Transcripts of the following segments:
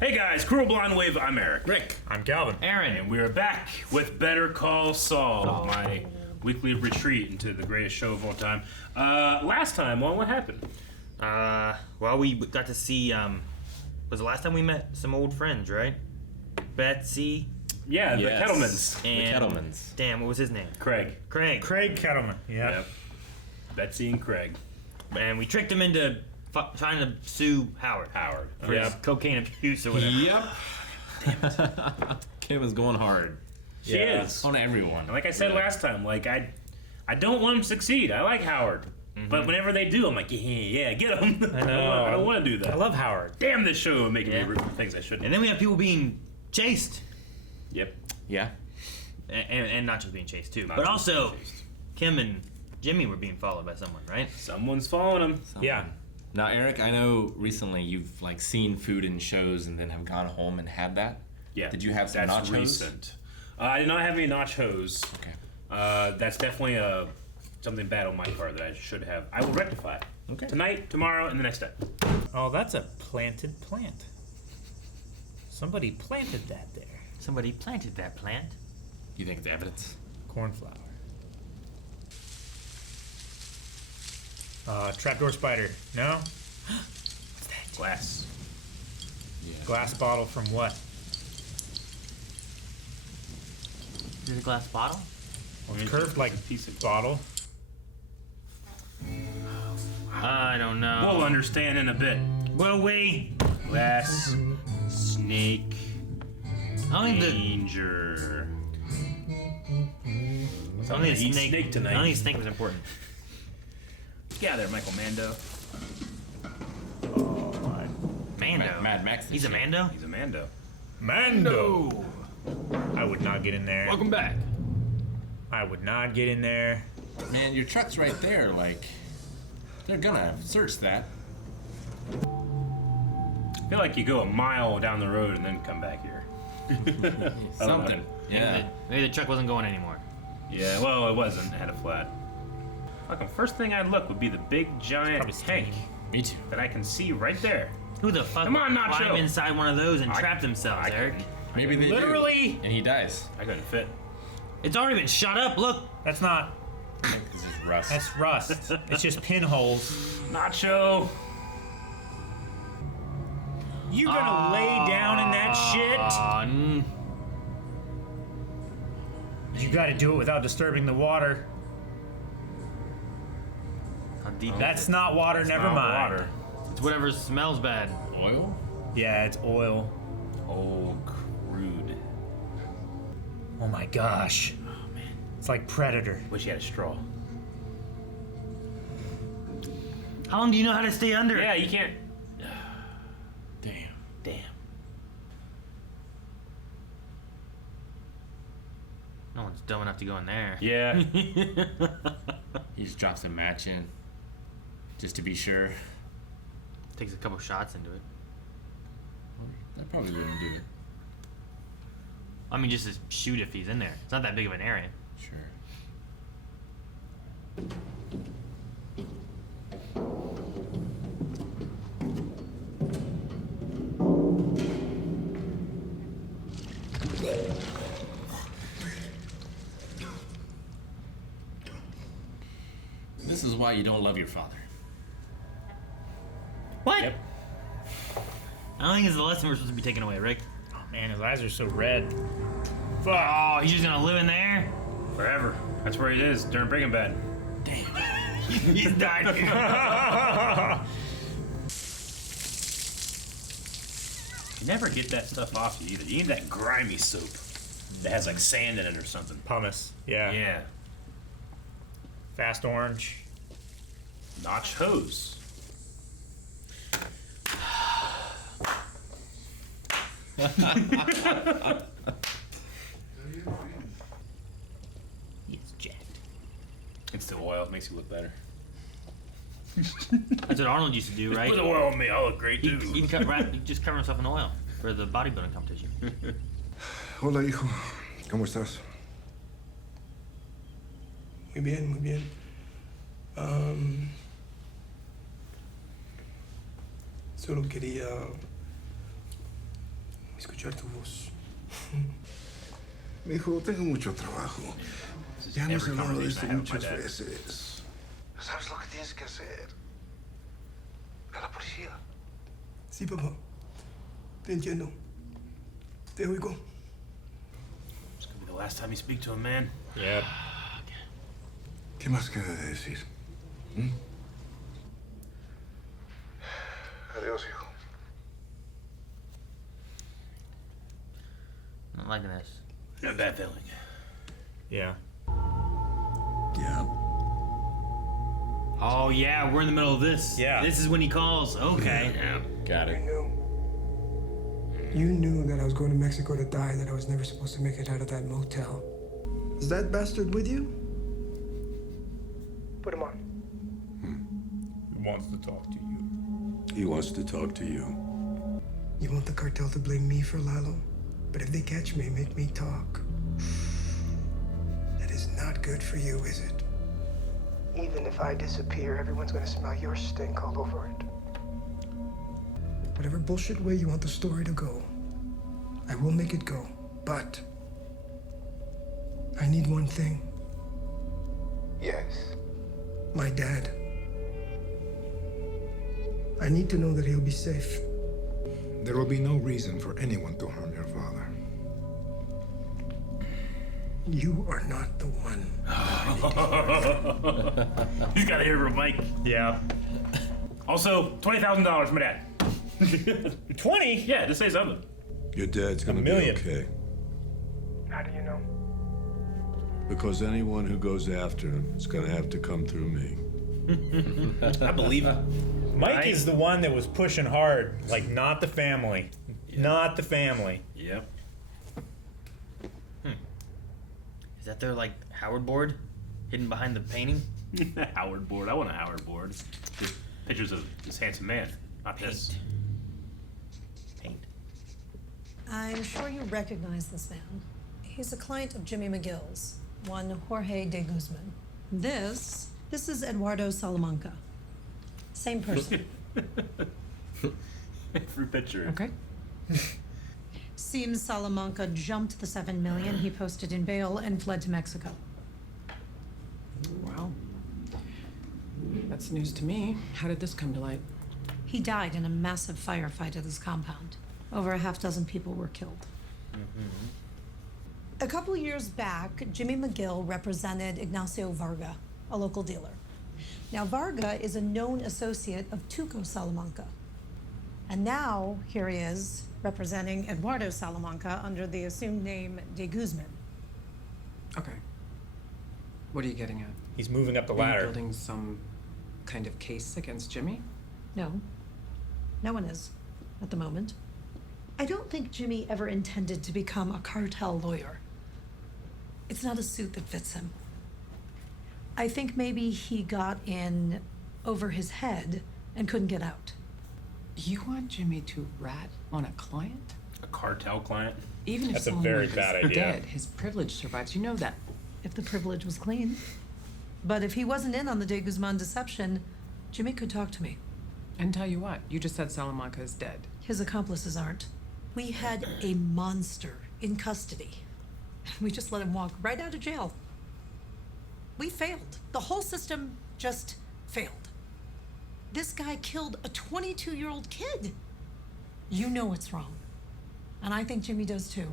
Hey guys, Cruel Blonde Wave, I'm Eric. Rick. I'm Calvin. Aaron. And we're back with Better Call Saul, my weekly retreat into the greatest show of all time. Last time, what happened? Well, we got to see, was the last time we met some old friends, right? Betsy. Yeah, Yes. the Kettlemans. And, The Kettlemans. Damn, what was his name? Craig. Craig. Craig Kettleman. Yeah. Yep. Betsy and Craig. And we tricked him into trying to sue Howard. For his cocaine abuse or whatever. Yep. Kim is going hard. She is. On everyone. And like I said last time, like I don't want him to succeed. I like Howard. But whenever they do, I'm like, yeah, get him. I know. I don't want to do that. I love Howard. Damn this show making me root for things I shouldn't. And then we have people being chased. Yep. Yeah. And Nacho's being chased too. Nacho's But also, being chased. Kim and Jimmy were being followed by someone, right? Someone's following him. Yeah. Now, Eric, I know recently you've like seen food in shows and then have gone home and had that. Yeah. Did you have some That's nachos? recent. I did not have any nachos. Okay. That's definitely something bad on my part that I should have. I will rectify it. Okay. Tonight, tomorrow, and the next day. Oh, that's a planted plant. Somebody planted that there. Somebody planted that plant. You think it's evidence? Cornflower. Trapdoor spider. No? What's that? Glass. Yeah. Glass bottle from what? Is it a glass bottle? Curved like piece of bottle. I don't know. We'll understand in a bit. Will we? Glass. Snake. Only the Danger. only Eat snake. snake tonight. Only snake was important. Yeah, there, Michael Mando. Mando. Mad Max. He's a Mando. He's a Mando. Mando! I would not get in there. Welcome back. I would not get in there. Man, your truck's right there. Like, they're gonna search that. I feel like you go a mile down the road and then come back here. Something. Yeah. Maybe the truck wasn't going anymore. Yeah, well, it wasn't. It had a flat. Fucking first thing I'd look would be the big giant Probably tank Me too. that I can see right there. Who the fuck Come on, would Nacho. climb inside one of those and I- trap themselves, I Eric? couldn't. Maybe they Literally. do. And he dies. I couldn't fit. It's already been shot up. Look. That's not. This is rust. That's rust. It's just pinholes. Nacho! You gonna lay down in that shit? You gotta do it without disturbing the water. How deep? That's not water, never Not mind. Water. It's whatever smells bad. Oil? Yeah, it's oil. Oh, crude. Oh my gosh. Oh, man. It's like Predator. Wish you had a straw. How long do you know how to stay under? Yeah, you can't. Damn. Damn. No one's dumb enough to go in there. Yeah. He just drops a match in. Just to be sure. Takes a couple shots into it. That probably wouldn't do it. I mean, just to shoot if he's in there. It's not that big of an area. Sure. This is why you don't love your father. What? Yep. I don't think it's the lesson we're supposed to be taking away, Rick. Oh man, his eyes are so red. Fuck. Oh, he's just gonna live in there? Forever. That's where it is during Breaking Bad. Damn. He's died. You never get that stuff off you either. You need that grimy soap that has like sand in it or something. Pumice. Yeah. Yeah. Fast orange. Notch hose. He's jacked. It's the oil. It makes you look better. That's what Arnold used to do, right? Put the oil on me. I look great too. He'd just cover himself in oil for the bodybuilding competition. Hola, hijo. ¿Cómo estás? Muy bien, muy bien. Solo quería escuchar tu voz. Mijo, tengo mucho trabajo. Ya hemos Every hablado de esto conversation I have with my muchas dad. veces. ¿Sabes lo que tienes que hacer? A la policía. Sí, papá. Te entiendo. Te oigo. It's gonna be the last time you speak to him, man. Yep. ¿Qué más queda de decir? ¿Mm? Adiós, hijo. Not liking this. Not a bad feeling. Yeah. Yeah. Oh yeah, we're in the middle of this. Yeah. This is when he calls. Okay. Got I it. know. You knew that I was going to Mexico to die, that I was never supposed to make it out of that motel. Is that bastard with you? Put him on. He wants to talk to you. He wants to talk to you. You want the cartel to blame me for Lalo? But if they catch me, make me talk. That is not good for you, is it? Even if I disappear, everyone's gonna smell your stink all over it. Whatever bullshit way you want the story to go, I will make it go. But I need one thing. Yes. My dad. I need to know that he'll be safe. There will be no reason for anyone to harm your father. You are not the one. He's got to hear from Mike. Yeah. Also, $20,000, my dad. 20? Yeah, just say something. Your dad's gonna $1 be million. okay. How do you know? Because anyone who goes after him is gonna have to come through me. I believe it. Mike Right. is the one that was pushing hard, like, not the family. Not the family. Yep. Is that their like Howard board hidden behind the painting? Howard board. I want a Howard board. Just pictures of this handsome man. Not this. Paint. I'm sure you recognize this man. He's a client of Jimmy McGill's, one Jorge de Guzman. This is Eduardo Salamanca. Same person. Fruit picture. Okay. Seems Salamanca jumped the $7 million he posted in bail and fled to Mexico. Wow. That's news to me. How did this come to light? He died in a massive firefight at his compound. Over a half dozen people were killed. A couple years back, Jimmy McGill represented Ignacio Varga, a local dealer. Now, Varga is a known associate of Tuco Salamanca. And now, here he is, representing Eduardo Salamanca under the assumed name de Guzman. Okay. What are you getting at? He's moving up the Are you ladder. building some kind of case against Jimmy? No, no one is, at the moment. I don't think Jimmy ever intended to become a cartel lawyer. It's not a suit that fits him. I think maybe he got in over his head and couldn't get out. You want Jimmy to rat on a client? A cartel client. Even if That's a someone very is bad idea. dead, his privilege survives. You know that. If the privilege was clean. But if he wasn't in on the de Guzman deception, Jimmy could talk to me. And tell you what, you just said Salamanca is dead. His accomplices aren't. We had a monster in custody. We just let him walk right out of jail. We failed. The whole system just failed. This guy killed a 22-year-old kid. You know what's wrong. And I think Jimmy does too.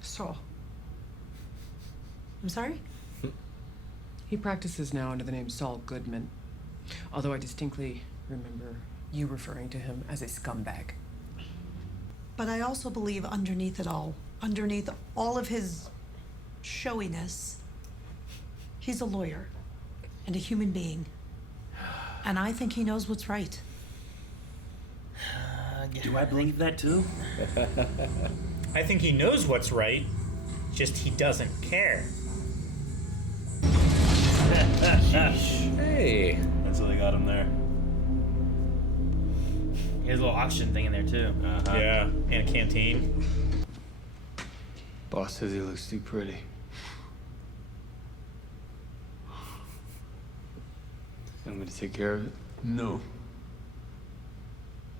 Saul. I'm sorry? He practices now under the name Saul Goodman. Although I distinctly remember you referring to him as a scumbag. But I also believe underneath it all, underneath all of his showiness, he's a lawyer and a human being. And I think he knows what's right. Do I believe that too? I think he knows what's right, just he doesn't care. Hey. That's how they got him there. He has a little oxygen thing in there too. Yeah, and a canteen. Boss says he looks too pretty. Want me to take care of it? No.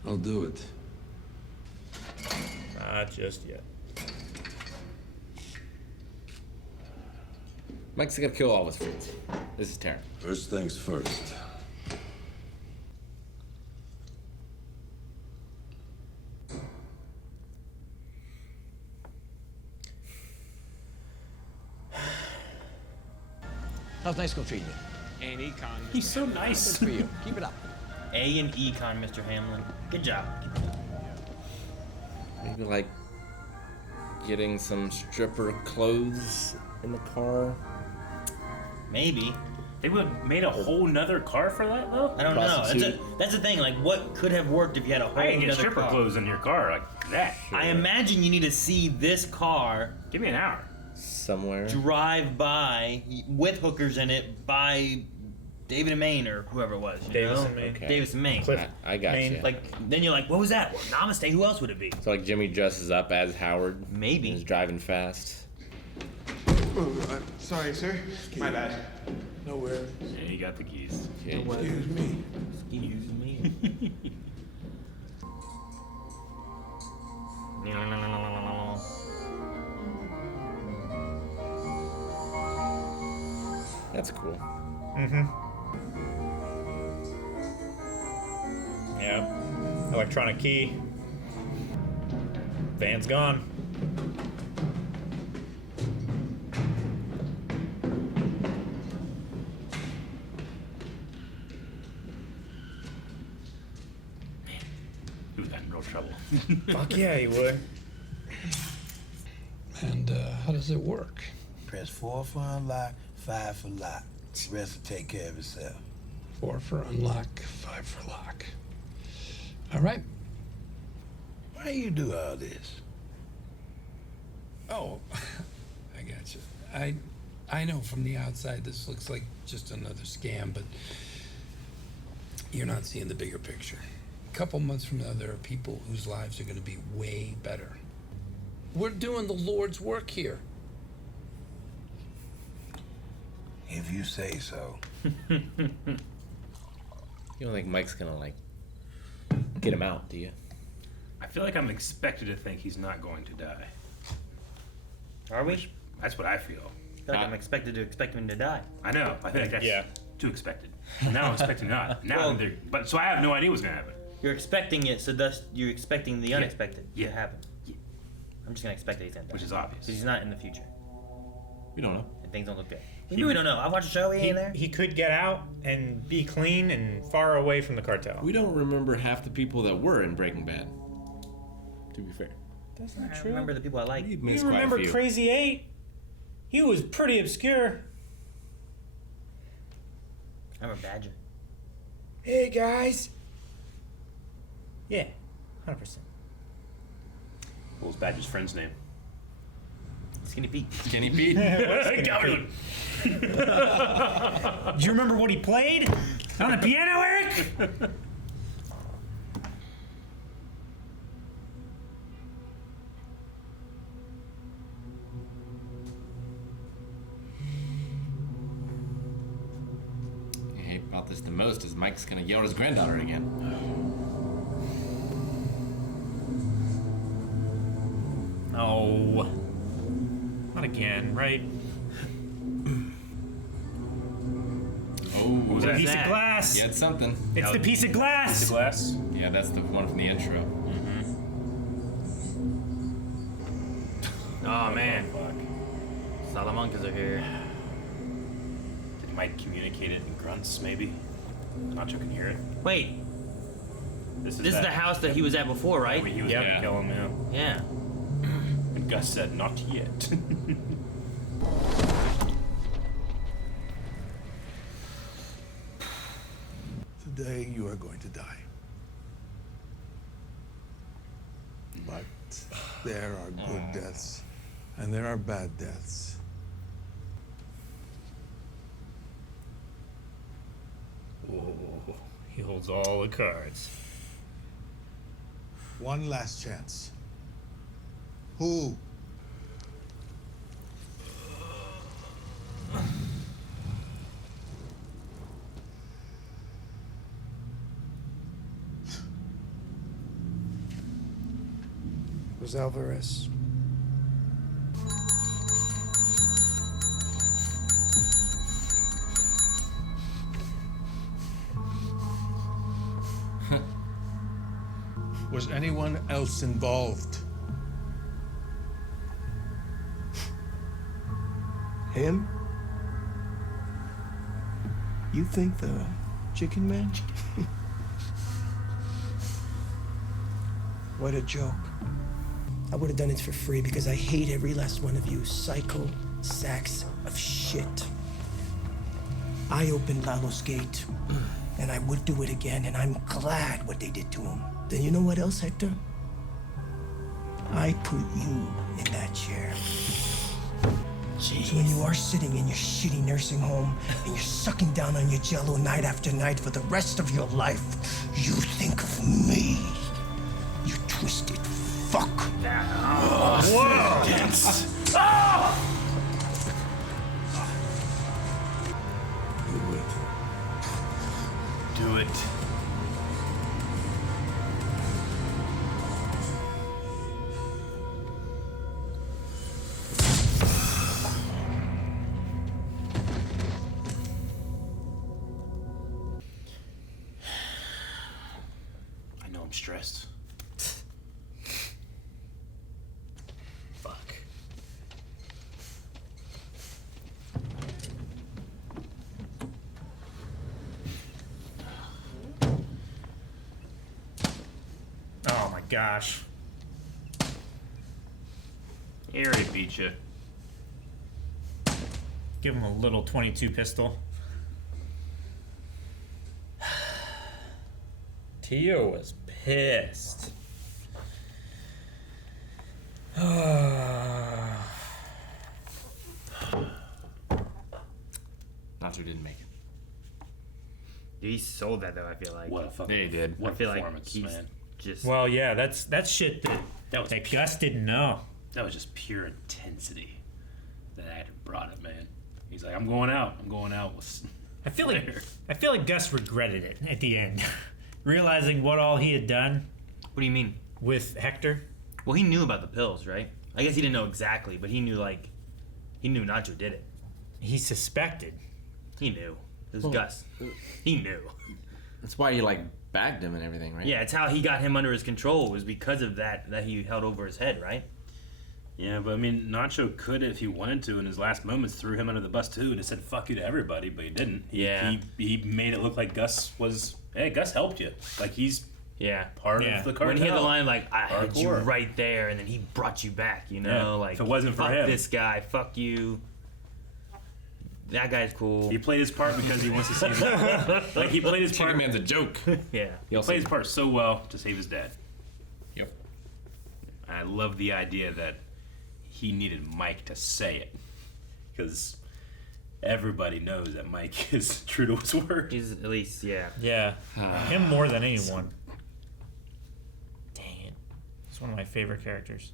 I'll do it. Not just yet. Mike's gonna kill all of his friends. This is terrible. First things first. How's nice school treating you? And econ. He's so nice. Good for you. Keep it up. A and econ, Mr. Hamlin. Good job. Maybe like getting some stripper clothes in the car. Maybe. They would have made a whole nother car for that, though? I don't know. Prostitute. That's the thing. Like, what could have worked if you had a whole I can get nother stripper car? clothes in your car like that. I imagine you need to see this car Give me an hour. Somewhere. drive by with hookers in it by David and Maine or whoever it was. You Davis know? and Maine. Okay. Davis and Maine. Cliff. I got Main, you. Like, then you're like, what was that? Well, Namaste. Who else would it be? So like Jimmy dresses up as Howard. Maybe. And is driving fast. Sorry, sir. My bad. No worries. Yeah, you got the keys. Okay. Excuse me. Excuse me. That's cool. Yeah. Electronic key. Van's gone. He would have in real trouble. Fuck yeah, he would. And how does it work? Press 4 for unlock, 5 for lock. The rest will take care of itself. 4 for unlock, 5 for lock. All right. Why do you do all this? Oh, I got you. I know from the outside this looks like just another scam, but you're not seeing the bigger picture. A couple months from now, there are people whose lives are going to be way better. We're doing the Lord's work here. If you say so. You don't think Mike's gonna like get him out, do you? I feel like I'm expected to think he's not going to die. Are we? That's what I feel. I feel like I'm expected to expect him to die. I know. I think that's Yeah. too expected. And now I'm expecting not. Now Well- but so I have no idea what's gonna happen. You're expecting it, so thus you're expecting the unexpected Yeah. to happen. Yeah. I'm just gonna expect that he's gonna die. Which is obvious. Because he's not in the future. We don't know. And things don't look good. We don't know. I watched a show, he ain't there. He could get out and be clean and far away from the cartel. We don't remember half the people that were in Breaking Bad. To be fair. That's not I remember the people I like. You You missed quite a remember few. Crazy 8? He was pretty obscure. I remember Badger. Hey guys. Yeah, 100%. What was Badger's friend's name? Skinny Pete. Skinny Pete. Calvin. Do you remember what he played on the piano, Eric? I hate about this the most is Mike's gonna yell at his granddaughter again. Oh. Not again, right? Oh, What was The that? piece of glass. he had something. It's the piece of glass. The glass? Yeah, that's the one from the intro. Oh man. Salamancas are here. Did Mike communicate it in grunts, maybe? Nacho can hear it. Wait, This this is the house that he was at before, right? He was Yep. gonna kill him, yeah. Yeah. And Gus said, not yet. Today you are going to die. But there are good deaths, and there are bad deaths. Whoa. He holds all the cards. One last chance. Who? was Alvarez. Was anyone else involved? Him? You think the chicken man? What a joke. I would have done it for free because I hate every last one of you psycho sacks of shit. I opened Lalo's gate, and I would do it again, and I'm glad what they did to him. Then you know what else, Hector? I put you in that chair. So when you are sitting in your shitty nursing home and you're sucking down on your Jell-O night after night for the rest of your life, you think of me. You twisted fuck. Whoa! Do it. I know I'm stressed. Fuck. Oh my gosh. He already beat you. Give him a little 22 pistol. Tio was pissed. Nacho didn't make it. He sold that though. I feel like. What a fucking Yeah, he did. What I feel like performance, he's man. just. Well, yeah, that's shit that Gus didn't know. That was just pure intensity that actor brought it, man. He's like, I'm going out. I'm going out with. I feel like Gus regretted it at the end, realizing what all he had done. What do you mean? With Hector. Well, he knew about the pills, right? I guess he didn't know exactly, but he knew Nacho did it. He suspected. He knew. It was Gus. He knew. That's why he like bagged him and everything, right? Yeah, it's how he got him under his control. It was because of that he held over his head, right? Yeah, but I mean, Nacho could, if he wanted to, in his last moments, threw him under the bus too and just said "fuck you" to everybody, but he didn't. He made it look like Gus was. Hey, Gus helped you. Like he's part of the cartel. When he had the line like, "I had you Hardcore. right there," and then he brought you back. You know, Yeah, like if it wasn't for fuck him. this guy, fuck you. That guy's cool. He played his part because he wants to save his dad. Like he played his part. Chicken Man's a joke. Yeah. He played his part so well to save his dad. Yep. I love the idea that he needed Mike to say it, because everybody knows that Mike is true to his word. He's at least Yeah, him more than anyone. Dang it, it's one of my favorite characters.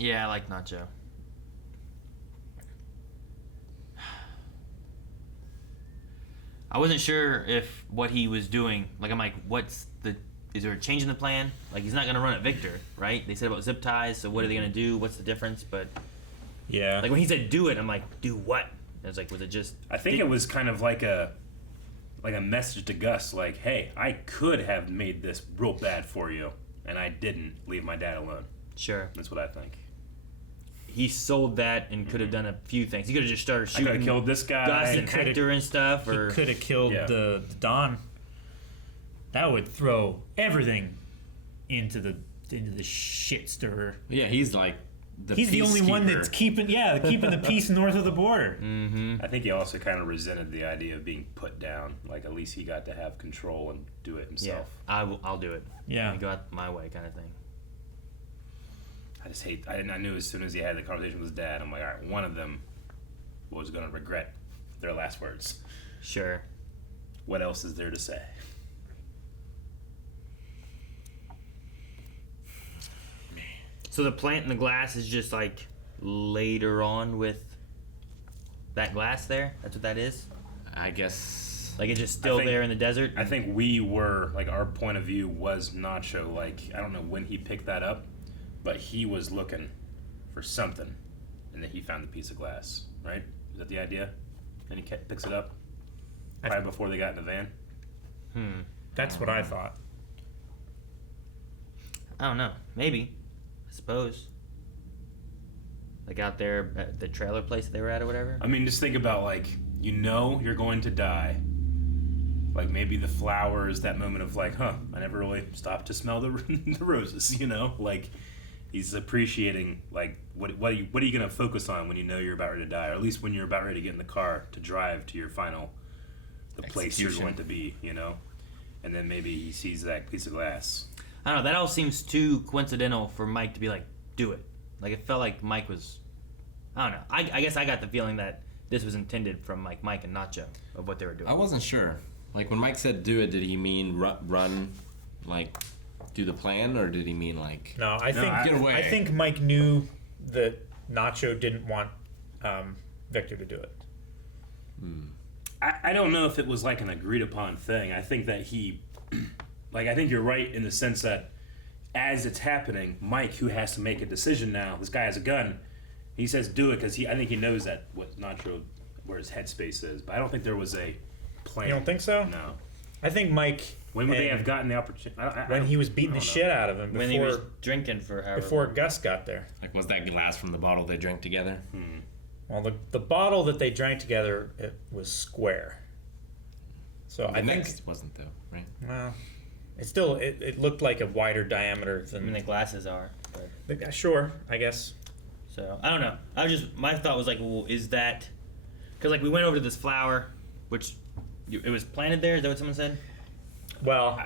Yeah, I like Nacho. I wasn't sure if what he was doing. Like, I'm like, is there a change in the plan? Like, he's not gonna run at Victor, right? They said about zip ties, so what are they gonna do? What's the difference? But yeah, like when he said do it, I'm like, do what? I was like, was it just? I think it was kind of like a message to Gus, like, hey, I could have made this real bad for you, and I didn't. Leave my dad alone. Sure. That's what I think. He sold that and could have done a few things. He could have just started I shooting. could have killed this guy. Gus and Hector and stuff. Or He could have killed the Don. That would throw everything into the shit stirrer. Yeah, he's like he's the only one that's keeping the peace north of the border. Mm-hmm. I think he also kind of resented the idea of being put down. Like, at least he got to have control and do it himself. Yeah, I'll do it. Yeah, and go out my way, kind of thing. I just hate. I knew as soon as he had the conversation with his dad, I'm like, all right, one of them was going to regret their last words. Sure. What else is there to say? So the plant in the glass is just like later on with that glass there? That's what that is? I guess. Like it's just still there in the desert? I think we were, like, our point of view was Nacho. Like, I don't know when he picked that up, but he was looking for something, and then he found the piece of glass. Right? Is that the idea? And he picks it up right before they got in the van. That's what I thought. I don't know. Maybe. I suppose. Like out there at the trailer place they were at or whatever. I mean, just think about, like, you know you're going to die. Like, maybe the flowers, that moment of, like, I never really stopped to smell the roses, you know? Like, he's appreciating, like, what are you going to focus on when you know you're about ready to die? Or at least when you're about ready to get in the car to drive to your the place you're going to be, you know? And then maybe he sees that piece of glass. I don't know. That all seems too coincidental for Mike to be like, do it. Like, it felt like Mike was... I don't know. I guess I got the feeling that this was intended from, like, Mike and Nacho of what they were doing. I wasn't sure. Like, when Mike said do it, did he mean run, like, do the plan, or did he mean, like... No, I think get away? I think Mike knew that Nacho didn't want Victor to do it. I don't know if it was, like, an agreed-upon thing. I think that he... Like, I think you're right in the sense that as it's happening, Mike, who has to make a decision now, this guy has a gun, he says do it because I think he knows that what Nacho, where his headspace is. But I don't think there was a plan. You don't think so? No. I think Mike... When would they have gotten the opportunity? When he was beating the shit out of him. When he was drinking for however before long. Gus got there. Like, was that glass from the bottle they drank together? Well, the bottle that they drank together, it was square. So I think... Next wasn't, though, right? Well... It looked like a wider diameter than... I mean, the glasses are. But. Sure, I guess. So, I don't know. My thought was like, well, is that... Because, like, we went over to this flower, which... It was planted there? Is that what someone said? Well,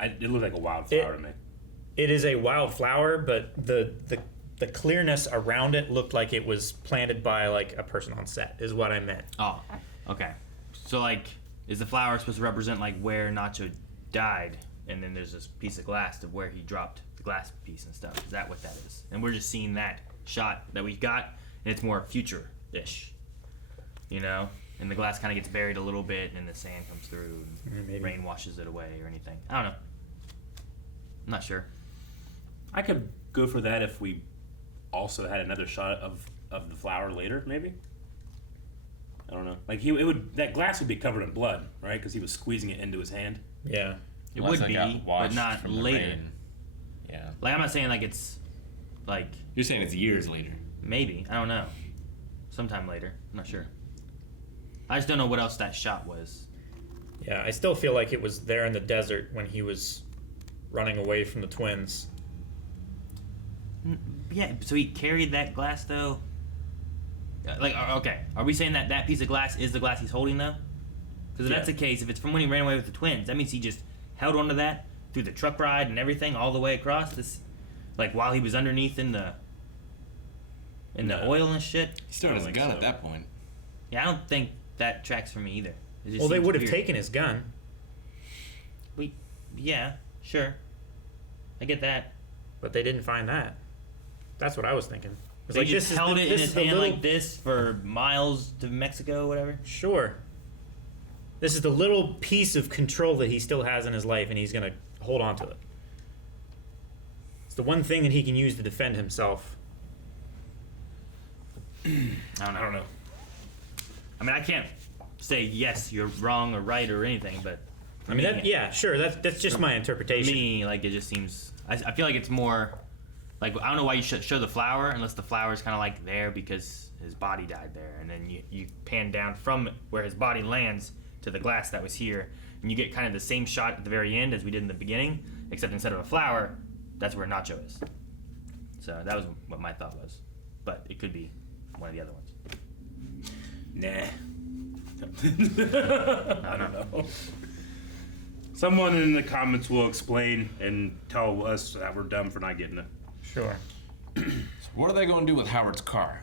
it looked like a wildflower to me. It is a wildflower, but the clearness around it looked like it was planted by, like, a person on set, is what I meant. Oh, okay. So, like, is the flower supposed to represent, like, where Nacho died, and then there's this piece of glass of where he dropped the glass piece and stuff? Is that what that is? And we're just seeing that shot that we got, and it's more future-ish, you know? And the glass kind of gets buried a little bit, and the sand comes through, and rain washes it away or anything. I don't know. I'm not sure. I could go for that if we also had another shot of the flower later, maybe. I don't know. Like that glass would be covered in blood, right? Because he was squeezing it into his hand. Yeah, it would be, but not later. Rain. Yeah. Like, I'm not saying like it's like. You're saying it's years later. Maybe, I don't know. Sometime later, I'm not sure. I just don't know what else that shot was. Yeah, I still feel like it was there in the desert when he was running away from the twins. Yeah, so he carried that glass though. Like, okay, are we saying that that piece of glass is the glass he's holding though? Because if that's the case, if it's from when he ran away with the twins, that means he just held onto that through the truck ride and everything all the way across this, like while he was underneath in the oil and shit. He still has a gun at that point. Yeah, I don't think that tracks for me either. Well, they would have taken his gun. Yeah, sure. I get that. But they didn't find that. That's what I was thinking. They like, just held it in his hand like this for miles to Mexico, whatever? Sure. This is the little piece of control that he still has in his life, and he's going to hold on to it. It's the one thing that he can use to defend himself. I don't know. I mean, I can't say yes, you're wrong or right or anything, but I mean, yeah, sure. That's just my interpretation. To me, like, it just seems. I feel like it's more. Like, I don't know why you should show the flower unless the flower is kind of like there because his body died there, and then you pan down from where his body lands to the glass that was here, and you get kind of the same shot at the very end as we did in the beginning, except instead of a flower, that's where Nacho is. So that was what my thought was, but it could be one of the other ones. Nah. I don't know. Someone in the comments will explain and tell us that we're dumb for not getting it. Sure. So what are they going to do with Howard's car?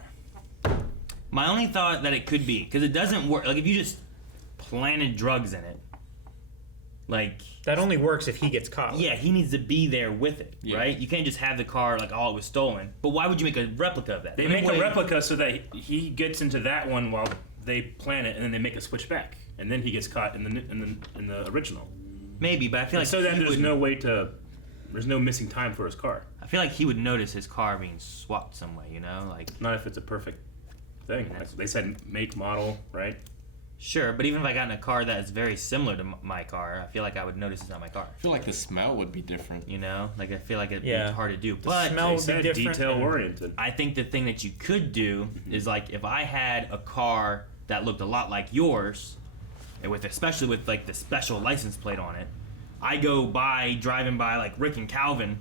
My only thought that it could be, because it doesn't work, like if you just planted drugs in it, like... That only works if he gets caught. Yeah, he needs to be there with it, right? You can't just have the car like, oh, it was stolen. But why would you make a replica of that? They make a replica so that he gets into that one while they plan it, and then they make a switch back, and then he gets caught in the original. Maybe, but I feel like so then there's no way to there's no missing time for his car. I feel like he would notice his car being swapped some way, you know? Like, not if it's a perfect thing. Like they said make, model, right? Sure, but even if I got in a car that is very similar to my car, I feel like I would notice it's not my car. I feel like the smell would be different. You know? Like, I feel like it'd be Yeah. hard to do. The But smell would be different. detail-oriented. I think the thing that you could do is, like, if I had a car that looked a lot like yours, and especially with, like, the special license plate on it, I go driving by, like, Rick and Calvin,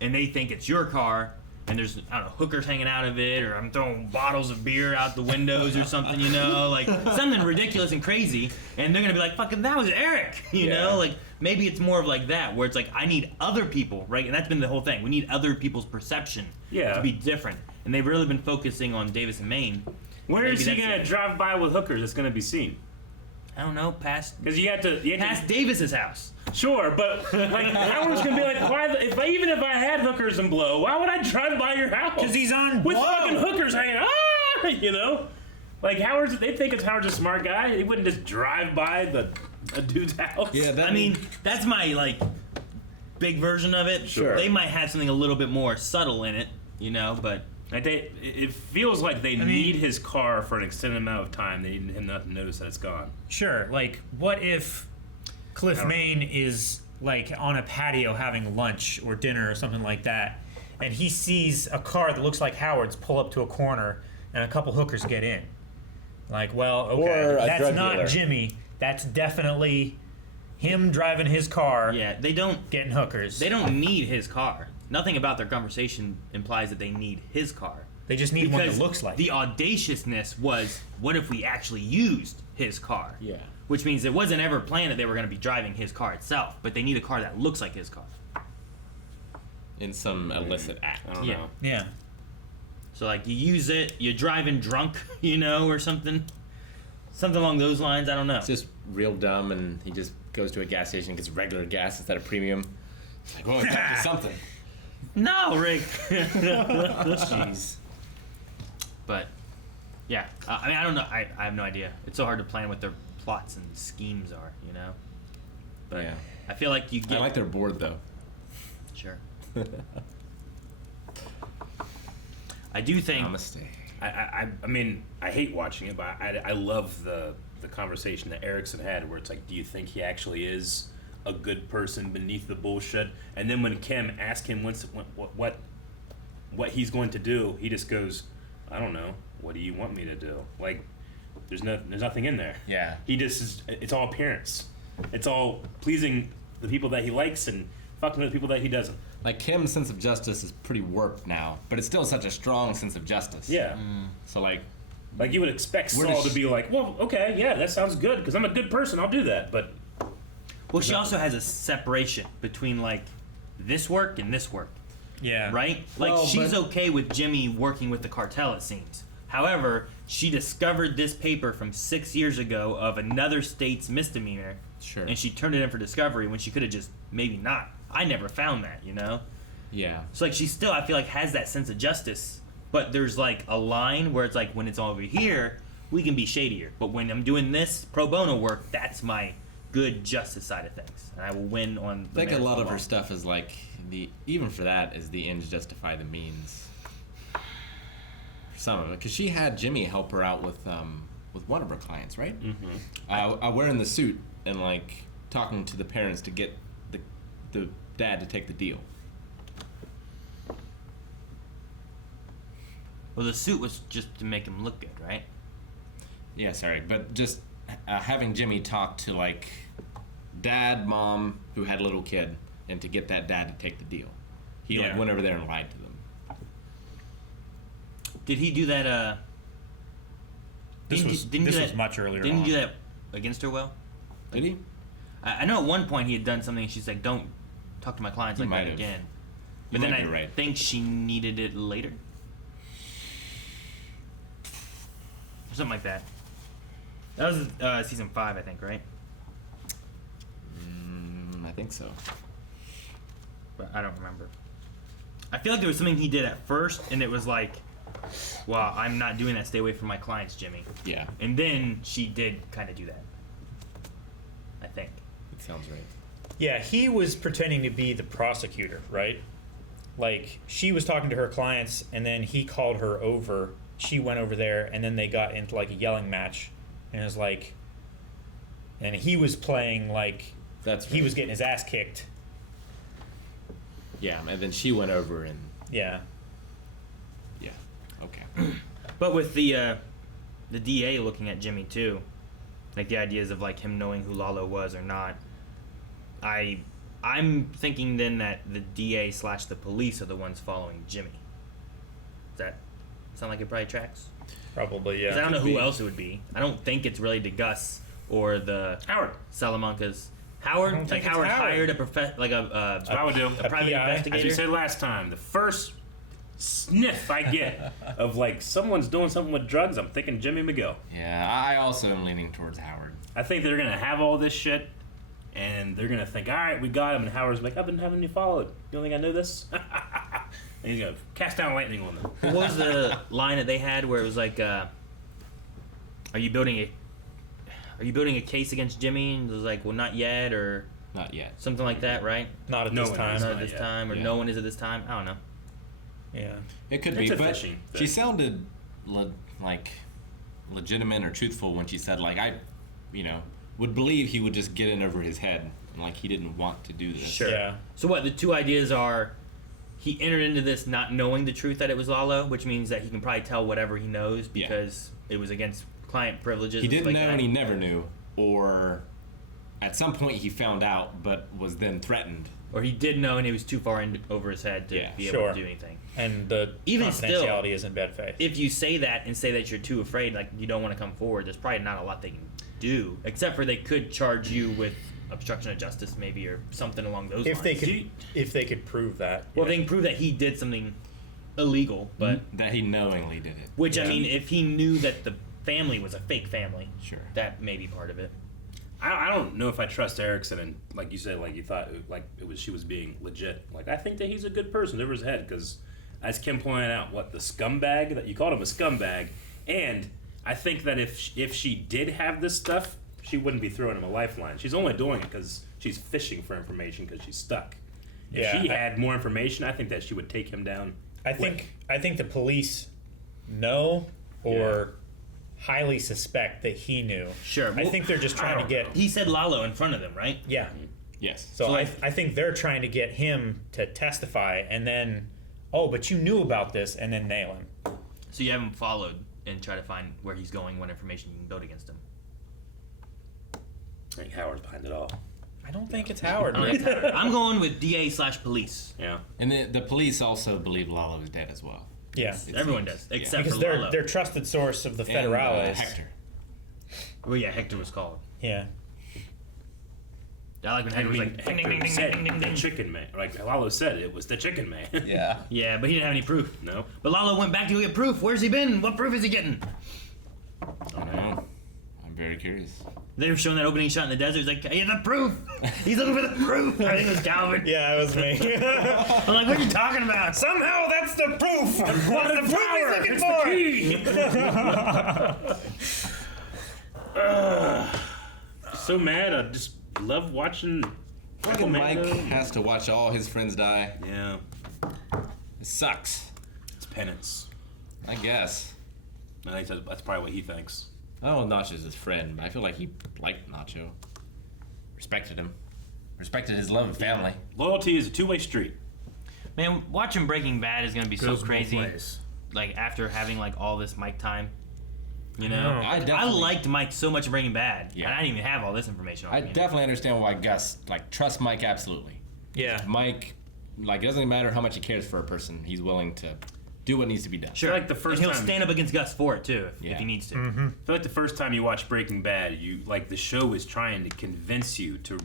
and they think it's your car, and there's, I don't know, hookers hanging out of it, or I'm throwing bottles of beer out the windows or something, you know, like something ridiculous and crazy, and they're gonna be like, fucking, that was Eric, you know, like maybe it's more of like that, where it's like, I need other people, right, and that's been the whole thing, we need other people's perception to be different, and they've really been focusing on Davis and Maine. Where is he gonna drive by with hookers that's gonna be seen? I don't know, past Davis's house. Sure, but like Howard's gonna be like, even if I had hookers and blow, why would I drive by your house? Because he's on with blow. fucking hookers hanging. You know, like they think Howard's a smart guy. He wouldn't just drive by a dude's house. Yeah, I mean, that's my like big version of it. Sure. They might have something a little bit more subtle in it, you know, but. It feels like they need his car for an extended amount of time. They need him not to notice that it's gone. Sure, like, what if Cliff Maine is, like, on a patio having lunch or dinner or something like that, and he sees a car that looks like Howard's pull up to a corner, and a couple hookers get in. Like, well, okay, Or a that's drug not dealer. Jimmy. That's definitely him driving his car. Yeah, they don't getting hookers. They don't need his car. Nothing about their conversation implies that they need his car. They just need one that looks like the audaciousness was, what if we actually used his car? Yeah. Which means it wasn't ever planned that they were going to be driving his car itself, but they need a car that looks like his car. In some illicit act. I don't know. Yeah. So like you use it, you're driving drunk, you know, or something. Something along those lines, I don't know. It's just real dumb, and he just goes to a gas station and gets regular gas instead of premium. It's like, well, it's up to something. No, Rick. Jeez. But yeah, I mean, I don't know. I have no idea. It's so hard to plan what their plots and schemes are, you know. But Yeah. I feel like you get. I like their board though. Sure. I do think. Namaste. I mean, I hate watching it, but I love the conversation that Ericsen had, where it's like, do you think he actually is a good person beneath the bullshit? And then when Kim asked him what he's going to do, he just goes, I don't know. What do you want me to do? Like, there's nothing in there. Yeah. He just is. It's all appearance. It's all pleasing the people that he likes and fucking with the people that he doesn't. Like, Kim's sense of justice is pretty warped now, but it's still such a strong sense of justice. Yeah. So like you would expect Where Saul does to be like, well, okay, yeah, that sounds good because I'm a good person. I'll do that. But Well, she also has a separation between like this work and this work. Yeah. Right? Like Well, she's but- okay with Jimmy working with the cartel, it seems. However, she discovered this paper from 6 years ago of another state's misdemeanor. Sure. And she turned it in for discovery when she could have just maybe not. I never found that, you know? Yeah. So like she still, I feel like, has that sense of justice, but there's like a line where it's like when it's all over here, we can be shadier. But when I'm doing this pro bono work, that's my good justice side of things, and I will win on. I think a lot of her stuff is like even for that is the ends justify the means. For some of it, because she had Jimmy help her out with one of her clients, right? Mm-hmm. Wearing the suit and like talking to the parents to get the dad to take the deal. Well, the suit was just to make him look good, right? Yeah, sorry, but just having Jimmy talk to like dad, mom, who had a little kid, and to get that dad to take the deal. He like went over there and lied to them. Did he do that? This was much earlier. Didn't he do that against her? Well, did he? I know at one point he had done something. And she's like, "Don't talk to my clients like that again." But then I think she needed it later, or something like that. That was season 5, I think, right? I think so. But I don't remember. I feel like there was something he did at first, and it was like, well, I'm not doing that. Stay away from my clients, Jimmy. Yeah. And then she did kind of do that. I think. It sounds right. Yeah, he was pretending to be the prosecutor, right? Like, she was talking to her clients, and then he called her over. She went over there, and then they got into, like, a yelling match. And it was like... And he was playing, like... He was getting his ass kicked. Yeah, and then she went over and... Yeah. Yeah, okay. But with the DA looking at Jimmy, too, like, the ideas of, like, him knowing who Lalo was or not, I'm thinking then that the DA / the police are the ones following Jimmy. Does that sound like it probably tracks? Probably, yeah. 'Cause I don't know who else it would be. I don't think it's really to Gus or the Howard Salamancas. Howard, like Howard hired a I would do. a private investigator. As you said last time, the first sniff I get of like someone's doing something with drugs, I'm thinking Jimmy McGill. Yeah, I also am leaning towards Howard. I think they're gonna have all this shit, and they're gonna think, all right, we got him. And Howard's like, I've been having you followed. You don't think I knew this? And he's gonna cast down lightning on them. What was the line that they had where it was like, "Are you building a case against Jimmy?" And it was like, "Well, not yet," or not yet, something like that, right? Not at this time. Not at this time, or no one is at this time. I don't know. Yeah, it could be, but she sounded like legitimate or truthful when she said, like, I, would believe he would just get in over his head, and like he didn't want to do this. Sure. Yeah. So what? The two ideas are, he entered into this not knowing the truth that it was Lalo, which means that he can probably tell whatever he knows because it was against client privileges. He didn't like know that. and he never knew, or at some point he found out but was then threatened. Or he did know and it was too far over his head to be able to do anything. And the Even confidentiality is in bad faith. If you say that and say that you're too afraid, like you don't want to come forward, there's probably not a lot they can do, except for they could charge you with obstruction of justice, maybe, or something along those lines. If they could prove that. Well, they can prove that he did something illegal, but that he knowingly did it. Which I mean, if he knew that the family was a fake family, sure, that may be part of it. I don't know if I trust Ericsen, and like you said, like you thought, like she was being legit. Like I think that he's a good person over his head because, as Kim pointed out, the scumbag that you called him a scumbag, and I think that if she did have this stuff, she wouldn't be throwing him a lifeline. She's only doing it because she's fishing for information because she's stuck. If she had more information, I think that she would take him down. I think the police know or highly suspect that he knew. Sure. I think they're just trying to get... He said Lalo in front of them, right? Yeah. Yes. So I think they're trying to get him to testify and then, oh, but you knew about this, and then nail him. So you have him followed and try to find where he's going, what information you can build against him. I think Howard's behind it all. I don't think it's Howard. I'm going with DA / police. Yeah. And the police also believe Lalo is dead as well. Yeah. Everyone does, except because for Lalo. they're trusted source of the Federales. Hector. Well, yeah, Hector was called. Yeah. I like when Hector was like, ding, ding, ding, ding, said ding, ding, ding. the chicken man. Like Lalo said, it was the chicken man. Yeah. Yeah, but he didn't have any proof. No. But Lalo went back to go get proof. Where's he been? What proof is he getting? I don't know. I'm very curious. They were showing that opening shot in the desert. He's like, he has the proof. He's looking for the proof. I think it was Calvin. Yeah, it was me. I'm like, what are you talking about? Somehow that's the proof. What's the proof he's looking for? So mad. I just love watching. Fucking Mike has to watch all his friends die. Yeah. It sucks. It's penance. I guess. I think that's probably what he thinks. I don't know if Nacho's his friend, but I feel like he liked Nacho. Respected him. Respected his love and family. Loyalty is a two-way street. Man, watching Breaking Bad is gonna be Goes so both crazy. ways. Like after having like all this Mike time, you know. I liked Mike so much in Breaking Bad, Yeah. and I didn't even have all this information. I definitely understand why Gus trusts Mike absolutely. Yeah. Mike, it doesn't matter how much he cares for a person, he's willing to do what needs to be done. Sure. Like the first and he'll time- stand up against Gus for it too if he needs to. I feel like the first time you watch Breaking Bad, the show is trying to convince you to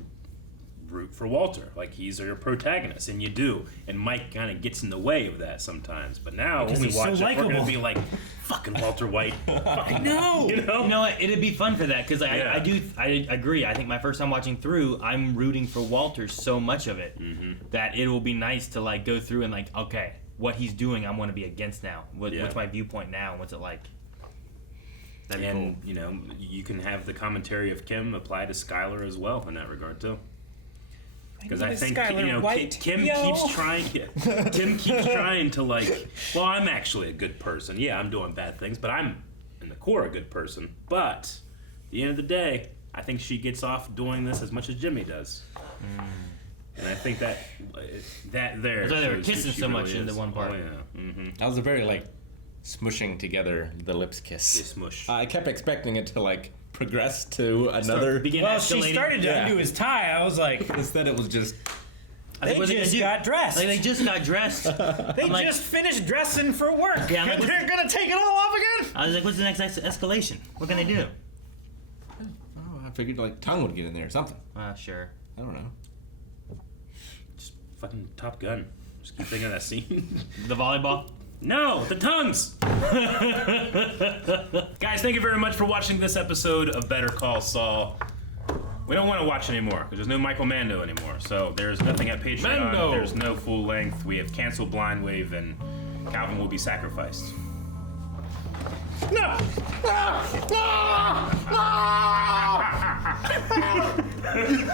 root for Walter. Like he's your protagonist, and you do. And Mike kind of gets in the way of that sometimes. But now when we he's watch so it, we're gonna likable. be like, "Fucking Walter White." Fucking no. You know. You know what? It'd be fun for that because Yeah. I agree. I think my first time watching through, I'm rooting for Walter so much of it that it will be nice to go through and okay, what he's doing, I'm going to be against now. What's my viewpoint now? What's it like? That'd be cool. You can have the commentary of Kim apply to Skylar as well in that regard too. Because I think Skylar White, Kim keeps trying. Kim keeps trying to like. Well, I'm actually a good person. Yeah, I'm doing bad things, but I'm in the core a good person. But at the end of the day, I think she gets off doing this as much as Jimmy does. And I think that there. That's why they were kissing so much in the one part. Oh yeah. Mm-hmm. That was a very like smushing together the lips kiss. Yeah, smush. I kept expecting it to like progress to another. Well, she started to undo his tie. I was like, instead it was just. they just got dressed. Like they just got dressed. They just finished dressing for work. Yeah, I'm like, they're gonna take it all off again. I was like, what's the next escalation? What can they do? Oh, I figured like tongue would get in there or something. Sure. I don't know. Just fucking Top Gun. Just keep thinking of that scene. The volleyball? No, the tongues! Guys, thank you very much for watching this episode of Better Call Saul. We don't want to watch anymore because there's no Michael Mando anymore. So there's nothing at Patreon. Mando. There's no full length. We have canceled Blind Wave and Calvin will be sacrificed. No! No! No! No!